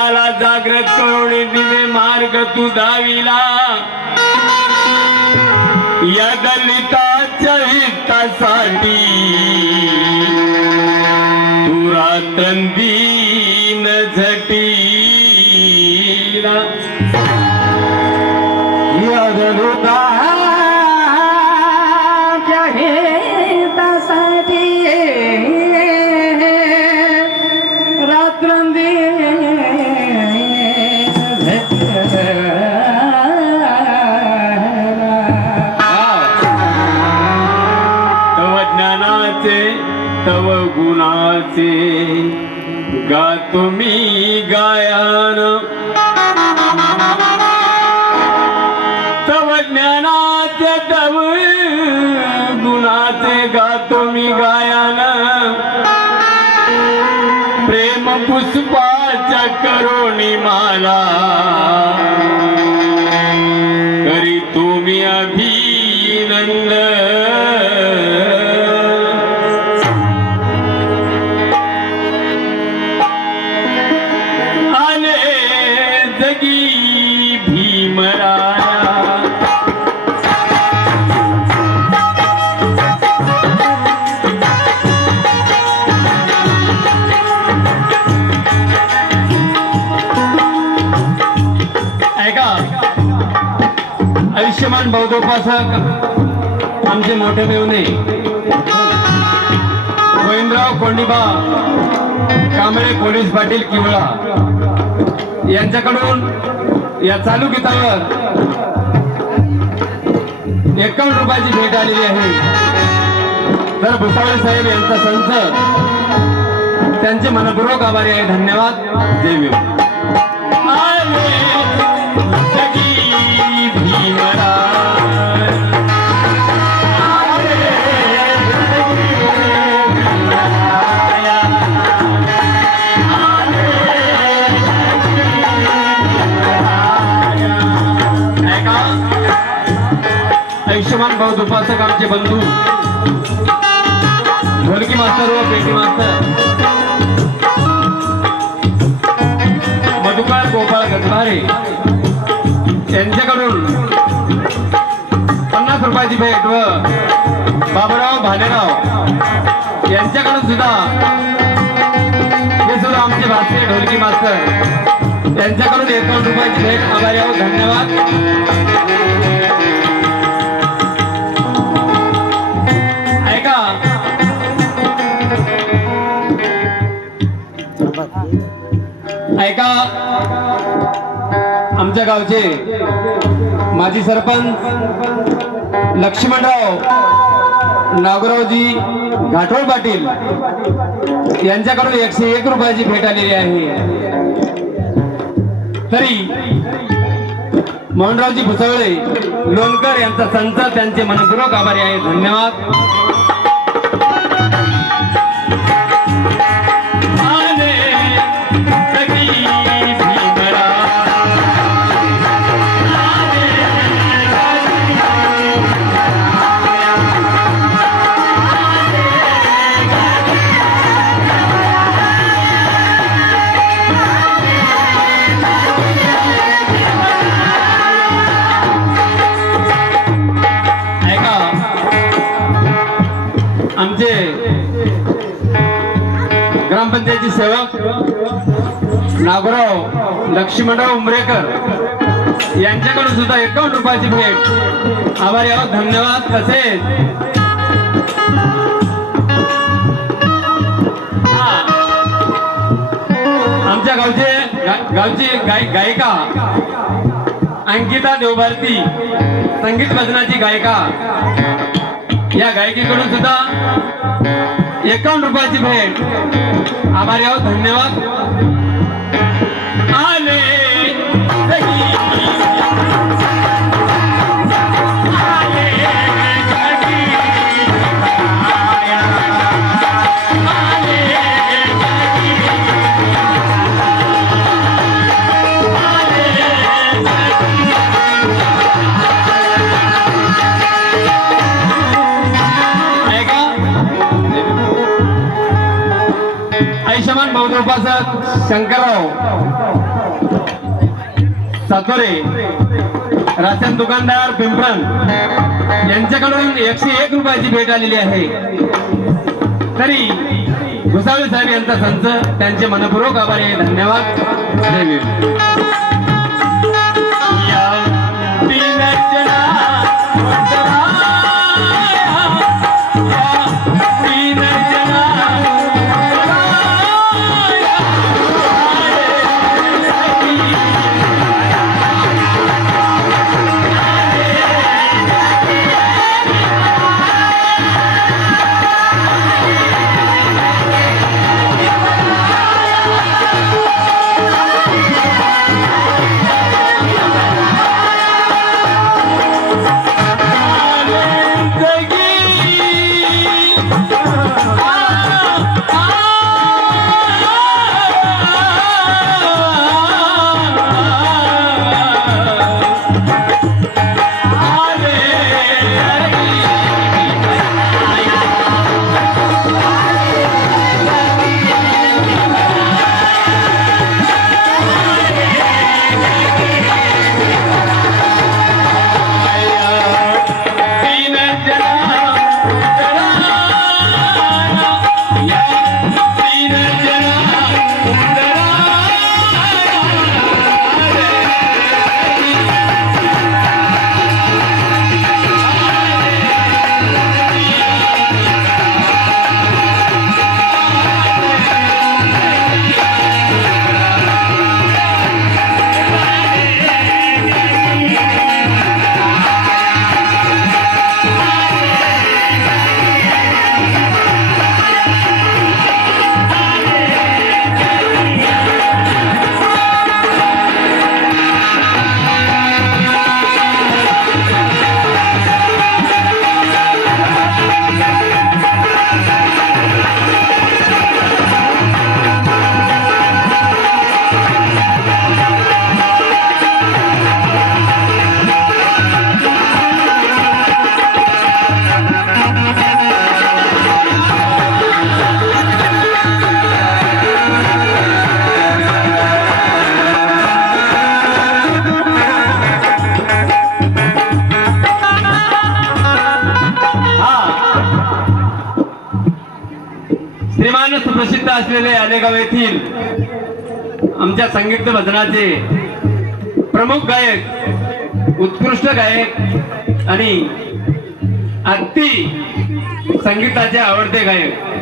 मला जागृत करून दिवे मार्ग तू दाविला. या दलिताच्या हितासाठी तू रात्रंदीन झटी गुणाचे गातो मी गायन. तव ज्ञानाचे तव गुणाचे गातो मी गायन. प्रेम पुष्पाच्या करोणी माला. आयुष्यमान बौद्धोपासक आमचे मोठे मेवणे गोविंदराव कोंडिबा कांबळे पोलीस पाटील किवळा. यांच्याकडून या चालू गीतावर एकावन्न रुपयाची भेट आलेली आहे. तर भुसावळे साहेब यांचा संच त्यांचे मनपूर्वक आभारी आहे. धन्यवाद. जय विवा आयुष्यमान भाऊ उपासक आमचे बंधू. ढोलकी मास्तर व पेटी मास्तर. मधुकाळ गोपाळ गंधारे यांच्याकडून पन्नास रुपयाची भेट व बाबराव भालेराव यांच्याकडून सुद्धा हे सुद्धा आमचे भारतीय ढोलकी मास्तर यांच्याकडून एकोण रुपयाची भेट आभारी आहोत. धन्यवाद. ऐका. आमच्या गावचे माजी सरपंच लक्ष्मणराव नागरावजी घाटोळ पाटील यांच्याकडून एकशे एक रुपयाची भेट आलेली आहे. तरी मोहनरावजी भुसवळे लोणकर यांचा संत त्यांचे मनपूर्वक आभारी आहे धन्यवाद. ग्रामपंचायती सेवक नागराव लक्ष्मणराव उमरेकर यांच्याकडून सुद्धा एकावन्न रुपयाची भेट. आभारी आहोत. धन्यवाद. तसेच हा. आमच्या गावचे गा- गावची गाय गायिका अंकिता देवभारती संगीत भजनाची गायिका या गायकीकडून सुद्धा एकावन्न रुपयाची भेट. आभारी आहोत धन्यवाद. उपासक शंकरराव. सातोरे राशन दुकानदार पिंपरण यांच्याकडून एकशे एक रुपयाची भेट आलेली आहे. तरी घुसावळे साहेब यांचा संच त्यांचे मनपूर्वक आभारी आहे. धन्यवाद. जय सुप्रसिद्ध असलेले आलेगाव येथील आमच्या संगीत भजनाचे प्रमुख गायक उत्कृष्ट गायक आणि अगदी संगीताचे आवडते गायक.